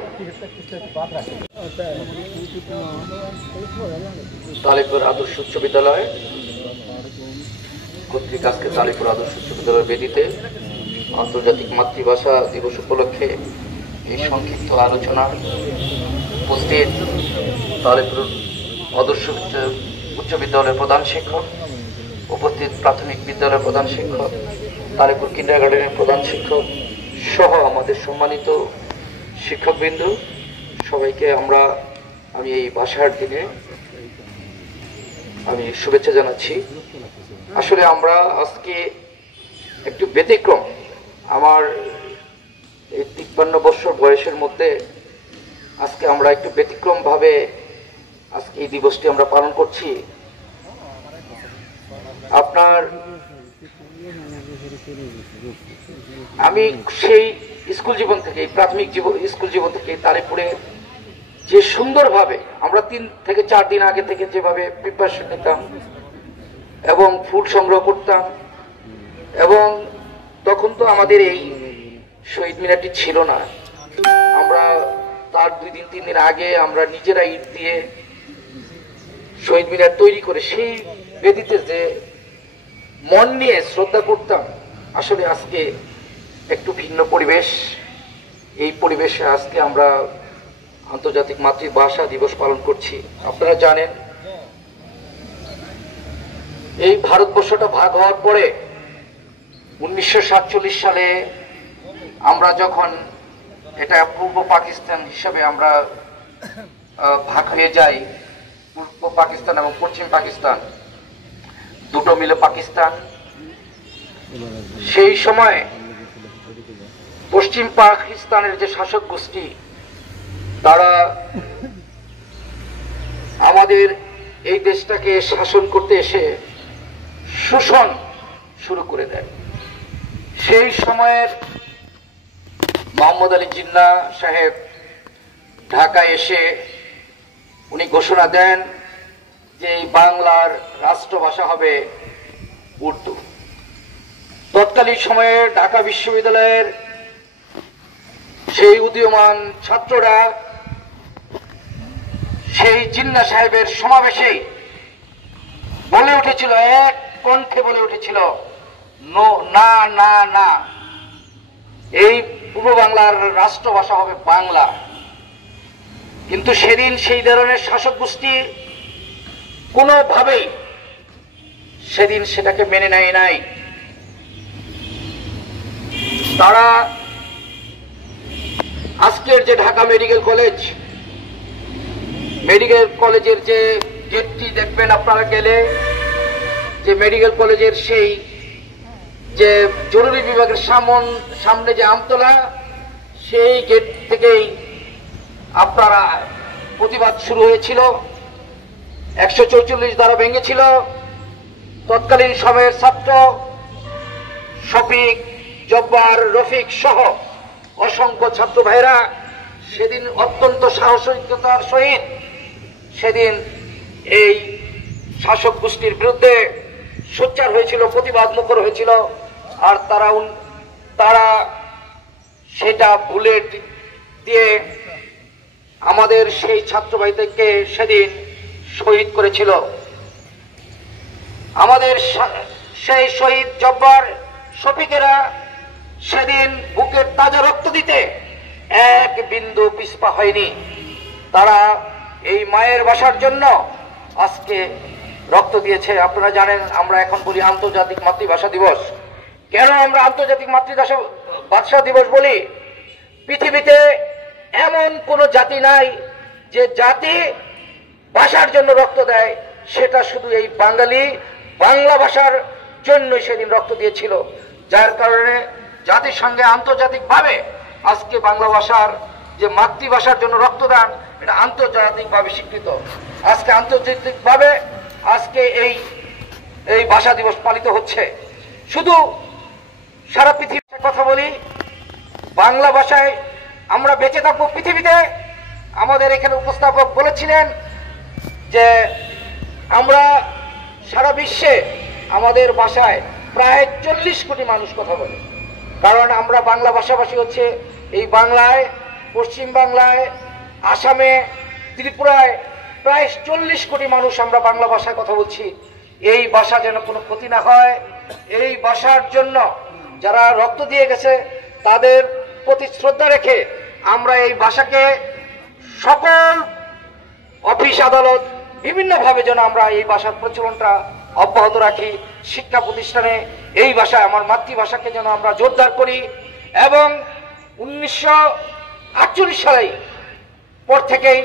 তালিপুর আদর্শ উচ্চ বিদ্যালয় কর্তৃক আজকে তালিপুর আদর্শ উচ্চ বিদ্যালয়ের বেদিতে আন্তর্জাতিক মাতৃভাষা দিবস উপলক্ষে এই সংক্ষিপ্ত আলোচনা উপস্থিত তালিপুর আদর্শ উচ্চ বিদ্যালয়ের প্রধান শিক্ষক, উপস্থিত প্রাথমিক বিদ্যালয়ের প্রধান শিক্ষক, তালিপুর কিন্ডারগার্টেনের প্রধান শিক্ষক সহ আমাদের সম্মানিত শিক্ষকবৃন্দ, সবাইকে আমি এই ভাষার দিনে আমি শুভেচ্ছা জানাচ্ছি। আসলে আমরা আজকে একটু ব্যতিক্রম, আমার এই 53 বছর বয়সের মধ্যে আজকে আমরা একটু ব্যতিক্রম ভাবে আজকে এই দিবসটি আমরা পালন করছি। আমি সেই স্কুল জীবন থেকে, প্রাথমিক স্কুল জীবন থেকে তালিপুরে যে সুন্দরভাবে আমরা 3 থেকে 4 দিন আগে থেকে যেভাবে প্রিপারেশন নিতাম এবং ফুল সংগ্রহ করতাম, এবং তখন তো আমাদের এই শহীদ মিনারটি ছিল না, আমরা তার 2-3 দিন আগে আমরা নিজেরা ইট দিয়ে শহীদ মিনার তৈরি করে সেই বেদিতে যে মন নিয়ে শ্রদ্ধা করতাম, আসলে আজকে একটু ভিন্ন পরিবেশ। এই পরিবেশে আজকে আমরা আন্তর্জাতিক মাতৃভাষা দিবস পালন করছি। আপনারা জানেন এই ভারতবর্ষটা ভাগ হওয়ার পরে 1947 সালে আমরা যখন এটা পূর্ব পাকিস্তান হিসাবে আমরা ভাগ হয়ে যাই, পূর্ব পাকিস্তান এবং পশ্চিম পাকিস্তান দুটো মিলে পাকিস্তান, সেই সময় পশ্চিম পাকিস্তানের যে শাসক গোষ্ঠী তারা আমাদের এই দেশটাকে শাসন করতে এসে শোষণ শুরু করে দেয়। সেই সময়ের মোহাম্মদ আলী জিন্নাহ সাহেব ঢাকায় এসে উনি ঘোষণা দেন যে এই বাংলার রাষ্ট্রভাষা হবে উর্দু। তৎকালীন সময়ে ঢাকা বিশ্ববিদ্যালয়ের সেই উদীয়মান ছাত্ররা সেই জিন্নাহ সাহেবের সমাবেশে বলে উঠেছিল, এক কণ্ঠে বলে উঠেছিল, না না না, এই পূর্ব বাংলার রাষ্ট্রভাষা হবে বাংলা। কিন্তু সেদিন সেই ধরনের শাসক গোষ্ঠী কোনোভাবেই সেদিন সেটাকে মেনে নেয় নাই। তারা আজকের যে ঢাকা মেডিকেল কলেজের যে গেটটি দেখবেন আপনারা গেলে, যে মেডিকেল কলেজের সেই যে জরুরি বিভাগের সামনে যে আমতলা, সেই গেট থেকেই আপনারা প্রতিবাদ শুরু হয়েছিল। 144 ধারা ভেঙেছিল। তৎকালীন সময়ের ছাত্র শফিক, জব্বার, রফিক সহ অসংখ্য ছাত্র ভাইরা সেদিন অত্যন্ত সাহসিকতার সহিত সেদিন এই শাসক গোষ্ঠীর বিরুদ্ধে সোচ্চার হয়েছিল, প্রতিবাদ মুখর হয়েছিল। আর তারা সেটা বুলেট দিয়ে আমাদের সেই ছাত্র ভাইদেরকে সেদিন শহীদ করেছিল। আমাদের সেই শহীদ জব্বার, শফিকেরা সেদিন বুকের তাজা রক্ত দিতে এক বিন্দু পিছপা হয়নি। তারা এই মায়ের ভাষার জন্য আজকে রক্ত দিয়েছে। আপনারা জানেন আমরা এখন বলি আন্তর্জাতিক মাতৃভাষা দিবস। কেন আমরা আন্তর্জাতিক মাতৃভাষা দিবস বলি? পৃথিবীতে এমন কোন জাতি নাই যে জাতি ভাষার জন্য রক্ত দেয়, সেটা শুধু এই বাঙালি বাংলা ভাষার জন্য সেদিন রক্ত দিয়েছিল। যার কারণে জাতিসংঘে আন্তর্জাতিকভাবে আজকে বাংলা ভাষার যে মাতৃভাষার জন্য রক্তদান, এটা আন্তর্জাতিকভাবে স্বীকৃত। আজকে আন্তর্জাতিকভাবে আজকে এই ভাষা দিবস পালিত হচ্ছে। শুধু সারা পৃথিবীর কথা বলি, বাংলা ভাষায় আমরা বেঁচে থাকবো পৃথিবীতে। আমাদের এখানে উপস্থাপক বলেছিলেন যে আমরা সারা বিশ্বে আমাদের ভাষায় প্রায় 40 কোটি মানুষ কথা বলে, কারণ আমরা বাংলা ভাষাভাষী হচ্ছে এই বাংলায়, পশ্চিম বাংলায়, আসামে, ত্রিপুরায় প্রায় 40 কোটি মানুষ আমরা বাংলা ভাষায় কথা বলছি। এই ভাষা যেন কোনো ক্ষতি না হয়, এই ভাষার জন্য যারা রক্ত দিয়ে গেছে তাদের প্রতি শ্রদ্ধা রেখে আমরা এই ভাষাকে সকল অফিস আদালত বিভিন্নভাবে যেন আমরা এই ভাষার প্রচলনটা অব্যাহত রাখি। শিক্ষা প্রতিষ্ঠানে এই ভাষায়, আমার মাতৃভাষাকে যেন আমরা জোরদার করি। এবং 1948 সালে পর থেকেই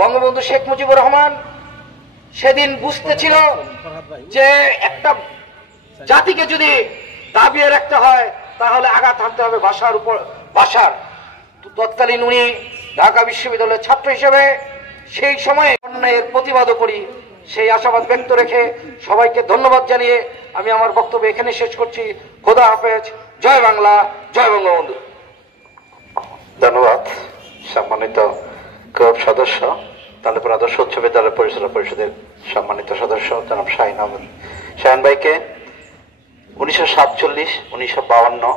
বঙ্গবন্ধু শেখ মুজিবুর রহমান সেদিন বুঝতেছিল যে একটা জাতিকে যদি দাবিয়ে রাখতে হয় তাহলে আঘাত হানতে হবে ভাষার উপর। ভাষার তৎকালীন উনি ঢাকা বিশ্ববিদ্যালয়ের ছাত্র হিসেবে সেই সময়ে অন্যায়ের প্রতিবাদও করি, সেই আশাবাদ ব্যক্ত রেখে সবাইকে ধন্যবাদ জানিয়ে আমি আমার বক্তব্য এখানে শেষ করছি। খোদা হাফেজ। জয় বাংলা, জয় বঙ্গবন্ধু। ধন্যবাদ সম্মানিত ক্লাব সদস্য, তালেপুর আদর্শ উচ্চ বিদ্যালয় পরিচালনা পরিষদের সম্মানিত সদস্য জনাব শাহিন আহমেদ। শাহিন ভাইকে 1947, 1952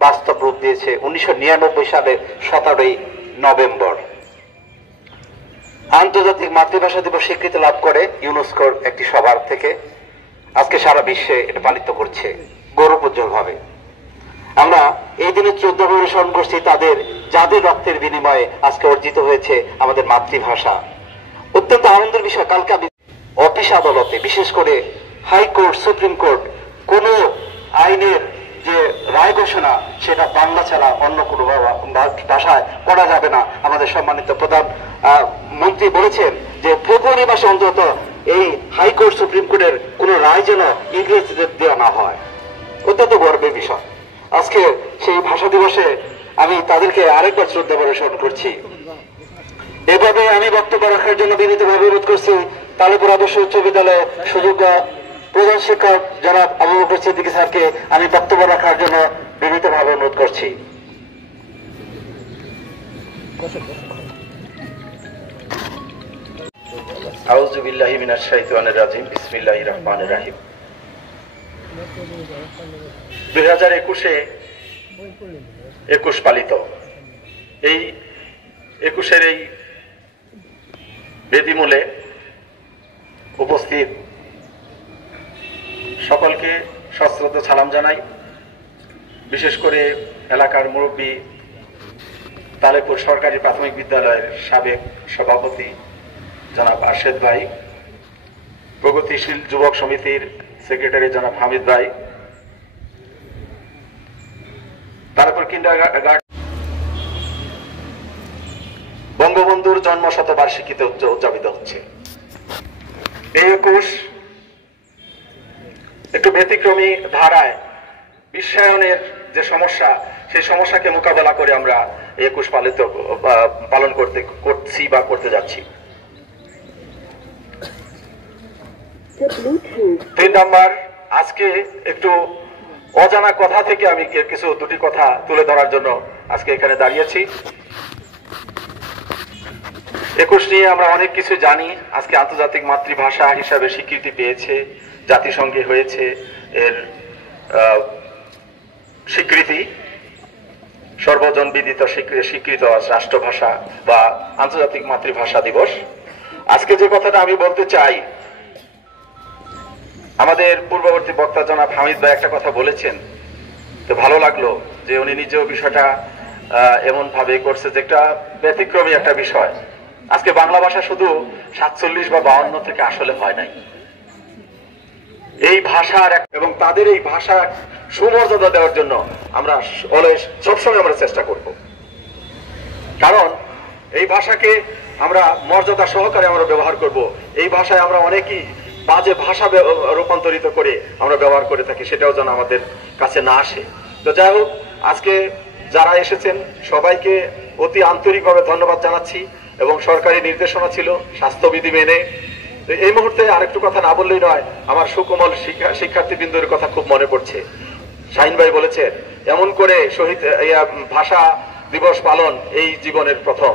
বাস্তব রূপ দিয়েছে 1999 সালের 17 নভেম্বর আন্তর্জাতিক মাতৃভাষা দিবস স্বীকৃতি লাভ করে ইউনেস্কোর একটি সভা থেকে। আজকে সারা বিশ্বে এটা পালিত করছে গৌরবোজ্জ্বল ভাবে। আমরা এই দিনে 14 বছর স্মরণ করছি যাদের রক্তের বিনিময়ে আজকে অর্জিত হয়েছে আমাদের মাতৃভাষা। অত্যন্ত আনন্দের বিষয়, কালকে আমি অফিস আদালতে, বিশেষ করে হাইকোর্ট, সুপ্রিম কোর্ট, কোন আইনের যে রায় ঘোষণা সেটা বাংলা ছাড়া অন্য কোনো ভাষায় করা যাবে না। আমাদের সম্মানিত প্রধান মন্ত্রী বলেছেন যে ফেব্রুয়ারি মাসে অন্তত এই হাইকোর্ট, সুপ্রিম কোর্টের কোন রায় যেন ইংরেজিতে দেওয়া না হয়। অত্যন্ত গর্বের বিষয়। আজকে সেই ভাষা দিবসে আমি তাদেরকে আরেকবার শ্রদ্ধা ভরে স্মরণ করছি। এভাবে আমি বক্তব্য রাখার জন্য বিনীতভাবে অনুরোধ করছি তালেপুর আদর্শ উচ্চ বিদ্যালয়ের সুযোগ্য প্রধান শিক্ষক জনাব আবু বকর সিদ্দিকী স্যারকে আমি বক্তব্য রাখার জন্য বিনীতভাবে অনুরোধ করছি। আউযু বিল্লাহি মিনাশ শাইতানির রাজিম। বিসমিল্লাহির রহমানির রহিম। 2021 পালিত এই 21-এর এই বেদিমূলে উপস্থিত সকলকে সশ্রদ্ধ সালাম জানাই। বিশেষ করে এলাকার মুরব্বী, তালেপুর সরকারি প্রাথমিক বিদ্যালয়ের সাবেক সভাপতি জনাব আরশেদ ভাই, প্রগতিশীল যুবক সমিতির সেক্রেটারি জনাব হামিদ ভাই, তারপর কিন্ডারগার্টেন বঙ্গবন্ধুর জন্ম শতবার্ষিকীতে উদযাপিত হচ্ছে। এই 21 একটু ব্যতিক্রমী ধারায় বিশ্বায়নের যে সমস্যা, সেই সমস্যাকে মোকাবেলা করে আমরা 21 পালন করছি বা করতে যাচ্ছি। 3 নাম্বার, আজকে একটু অজানা কথা থেকে আমি দুটি কথা তুলে ধরার জন্য আজকে এখানে দাঁড়িয়েছি। 21 নিয়ে আমরা অনেক কিছু জানি। আজকে আন্তর্জাতিক মাতৃভাষা হিসাবে স্বীকৃতি পেয়েছে, জাতিসংঘে হয়েছে এর স্বীকৃতি, সর্বজন বিদিত স্বীকৃত রাষ্ট্রভাষা বা আন্তর্জাতিক মাতৃভাষা দিবস। আজকে যে কথাটা আমি বলতে চাই, আমাদের পূর্ববর্তী বক্তা জনাব হামিদ ভাই একটা কথা বলেছেন, তো ভালো লাগলো যে উনি নিজেও বিষয়টা এমন ভাবে করছে যে একটা ব্যতিক্রমী একটা বিষয়। আজকে বাংলা ভাষা শুধু 47 বা 52 থেকে আসলে হয় নাই। এই ভাষার এবং তাদের এই ভাষার সুমর্যাদা দেওয়ার জন্য আমরা সবসময় আমরা চেষ্টা করব। কারণ এই ভাষাকে আমরা মর্যাদা সহকারে আমরা ব্যবহার করব। এই ভাষায় আমরা অনেকেই বাজে ভাষা রূপান্তরিত করে আমরা ব্যবহার করে থাকি, সেটাও যেন আমাদের কাছে না আসে। তো যাই হোক, আজকে যারা এসেছেন সবাইকে অতি আন্তরিকভাবে ধন্যবাদ জানাচ্ছি। এবং সরকারি নির্দেশনা ছিল স্বাস্থ্যবিধি মেনে। এই মুহূর্তে আরেকটু কথা না বললেই নয়, আমার সুকোমল শিক্ষার্থীবৃন্দের কথা খুব মনে পড়ছে। শাহিন ভাই বলেছেন, এমন করে শহীদ ভাষা দিবস পালন এই জীবনের প্রথম।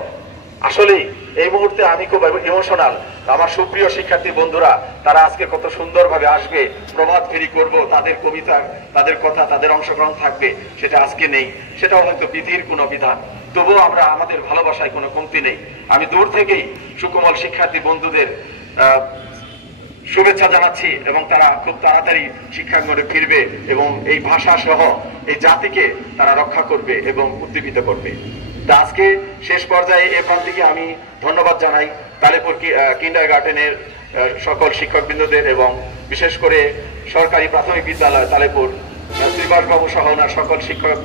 আসলেই এই মুহূর্তে আমি খুব ইমোশনাল। আমার সুপ্রিয় শিক্ষার্থী বন্ধুরা, তারা আজকে কত সুন্দরভাবে আসবে, প্রভাত ফেরি করব, তাদের কবিতা, তাদের কথা, তাদের অংশগ্রহণ থাকবে, সেটা আজকে নেই। সেটাও হয়তো বিধির কোনো বিধান। তবুও আমরা আমাদের ভালোবাসায় কোনো কমতি নেই। আমি দূর থেকেই সুকোমল শিক্ষার্থী বন্ধুদের শুভেচ্ছা জানাচ্ছি এবং তারা খুব তাড়াতাড়ি শিক্ষাঙ্গনে ফিরবে এবং এই ভাষা সহ এই জাতিকে তারা রক্ষা করবে এবং উদ্দীপিত করবে। তা আজকে শেষ পর্যায়ে এ প্রান্তিকে আমি ধন্যবাদ জানাই তালেপুর কিন্ডারগার্টেনের সকল শিক্ষকবৃন্দদের এবং বিশেষ করে সরকারি প্রাথমিক বিদ্যালয় তালেপুর শ্রীবাসবাবু সহ ওনার সকল শিক্ষক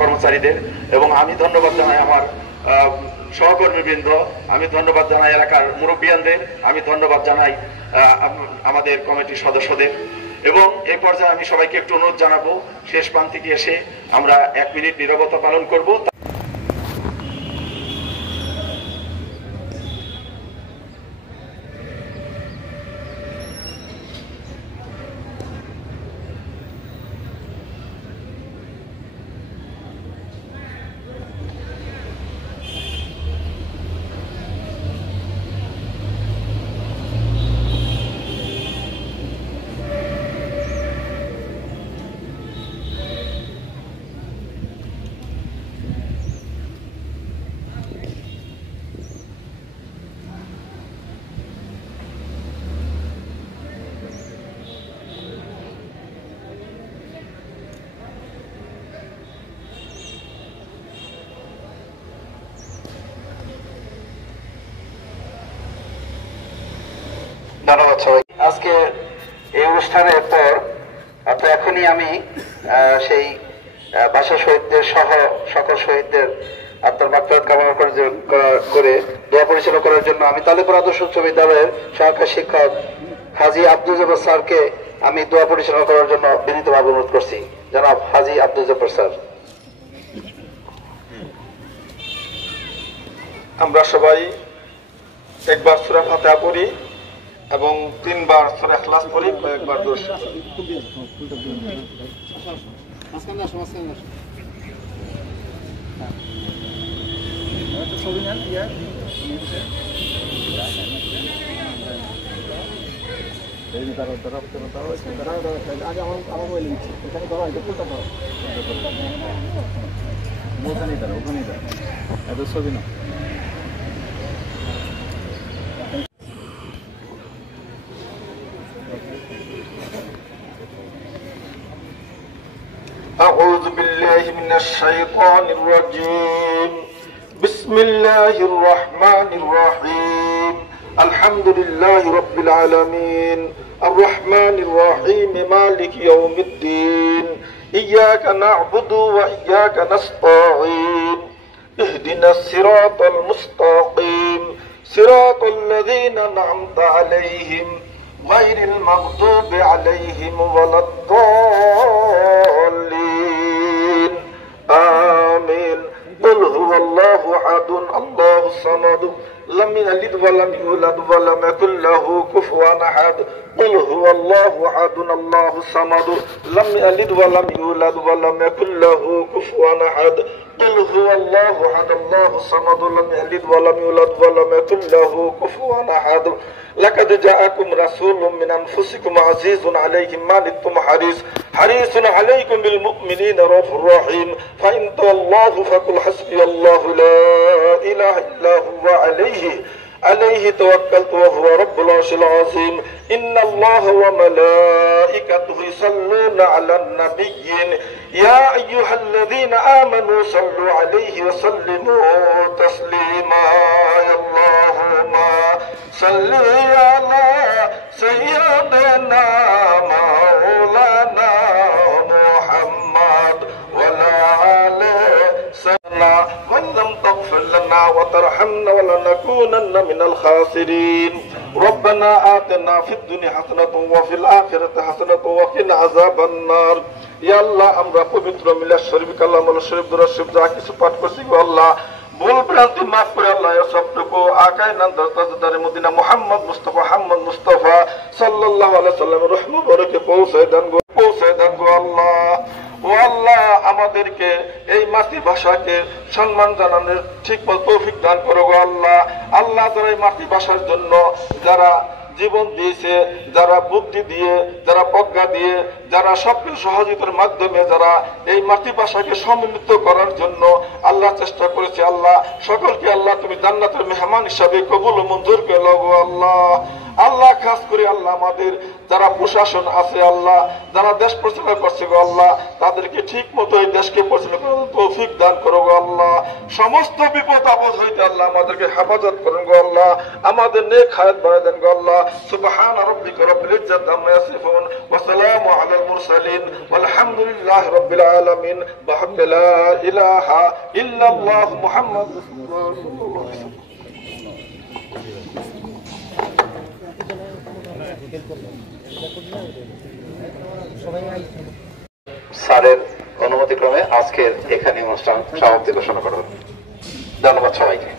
কর্মচারীদের, এবং আমি ধন্যবাদ জানাই আমার সহকর্মীবৃন্দ, আমি ধন্যবাদ জানাই এলাকার মুরব্বিয়ানদের, আমি ধন্যবাদ জানাই আমাদের কমিটির সদস্যদের। এবং এই পর্যায়ে আমি সবাইকে একটু অনুরোধ জানাবো, শেষ প্রান্তিকে এসে আমরা 1 মিনিট নীরবতা পালন করব। ধন্যবাদ সবাই। আজকে এই অনুষ্ঠানের পর অর্থাৎ এখনই আমি সেই ভাষা শহীদদের সহ সকল শহীদদের আত্মার মাগফিরাত কামনা করে দোয়া পরিচালনা করার জন্য আমি তালেপুর আদর্শ উচ্চ বিদ্যালয়ের সহকারী শিক্ষক হাজী আব্দুল জব্বার স্যারকে আমি দোয়া পরিচালনা করার জন্য বিনীতভাবে অনুরোধ করছি। জনাব হাজী আব্দুল জব্বার স্যার। আমরা সবাই একবার সূরা ফাতিহা পড়ি এবং 3 বার সূরা ইখলাস পড়ি, কয়েকবার দরুদ পড়ি। أعوذ بالله من الشيطان الرجيم. بسم الله الرحمن الرحيم. الحمد لله رب العالمين الرحمن الرحيم مالك يوم الدين إياك نعبد وإياك نستعين اهدنا الصراط المستقيم صراط الذين أنعمت عليهم غير المغضوب عليهم ولا الضالين آمين. قل هو الله أحد الله الصمد لم يلد ولم يولد ولم يكن له كفوا أحد. قل هو الله أحد الله الصمد لم يلد ولم يولد ولم يكن له كفوا أحد. قل هو الله أحد الله الصمد لم يلد ولم يولد ولم يكن له كفوا أحد. لقد جاءكم رسول من أنفسكم عزيز عليه ما عنتم حريص عليكم بالمؤمنين رؤوف رحيم. فإن تولوا فقل حسبي الله لا إله إلا هو عليه توكلت وهو رب العرش العظيم. إن الله وملائكته يصلون على النبي يا أيها الذين آمنوا صلوا عليه وسلموا تسليما. اللهم صل على سيدنا مولانا محمد وعلى آله سيدنا وإن لم تغفر لنا وترحمنا ولنكونن من الخاسرين. ربنا آتنا في الدنيا حسنة وفي الآخرة حسنة وقنا عذاب النار. يا الله আমরা পবিত্র মিলাদ শরীফ কালামুল শরীফ দুরূদ শরীফ যা কিছু পাঠ করছি গো আল্লাহ ভুল ভ্রান্তি মাফ করে আল্লাহ সবটুকু আকাই নান্দার তাজদারে মদিনা মুহাম্মদ মুস্তাফা সাল্লাল্লাহু আলাইহি সাল্লাম রহমত বরকে পৌঁছায় দেন গো আল্লাহ। ও আল্লাহ আমাদেরকে এই মাতৃভাষাকে সম্মান জানানোর ঠিক মতো তৌফিক দান করো গো আল্লাহ। আল্লাহ যারা এই মাতৃভাষার জন্য যারা জীবন দিয়েছে, যারা বুদ্ধি দিয়ে, যারা প্রজ্ঞা দিয়ে, যারা সবকিছু সহযোগিতার মাধ্যমে যারা এই মাতৃভাষাকে সমন্বিত করার জন্য আল্লাহ চেষ্টা করেছে, আল্লাহ সকলকে আল্লাহ তুমি জান্নাতের মেহমান হিসাবে কবুল ও মঞ্জুর করে নাও গো আল্লাহ। আল্লাহ খাস করে আল্লাহ আমাদের যারা প্রশাসন আছে আল্লাহ, যারা দেশ পরিচালনা করছে গো আল্লাহ, তাদেরকে ঠিক মতো এই দেশকে পরিচালনা করার তৌফিক দান করো গো আল্লাহ। সমস্ত বিপদ আপদ হইতে আল্লাহ আমাদেরকে হেফাজত করুন গো আল্লাহ। আমাদের নেক হায়াত বাড়ায় দেন গো আল্লাহ। সুবহান রাব্বিকা রাব্বিল ইজ্জাতি আম্মা ইয়াসিফুন ওয়া সালামু আলাল মুরসালিন ওয়ালহামদুলিল্লাহি রাব্বিল আলামিন। বিহামদি লা ইলাহা ইল্লাল্লাহ মুহাম্মাদুর রাসূলুল্লাহ। স্যারের অনুমতিক্রমে আজকের এখানে অনুষ্ঠান সমাপ্তি ঘোষণা করা হলো। ধন্যবাদ সবাইকে।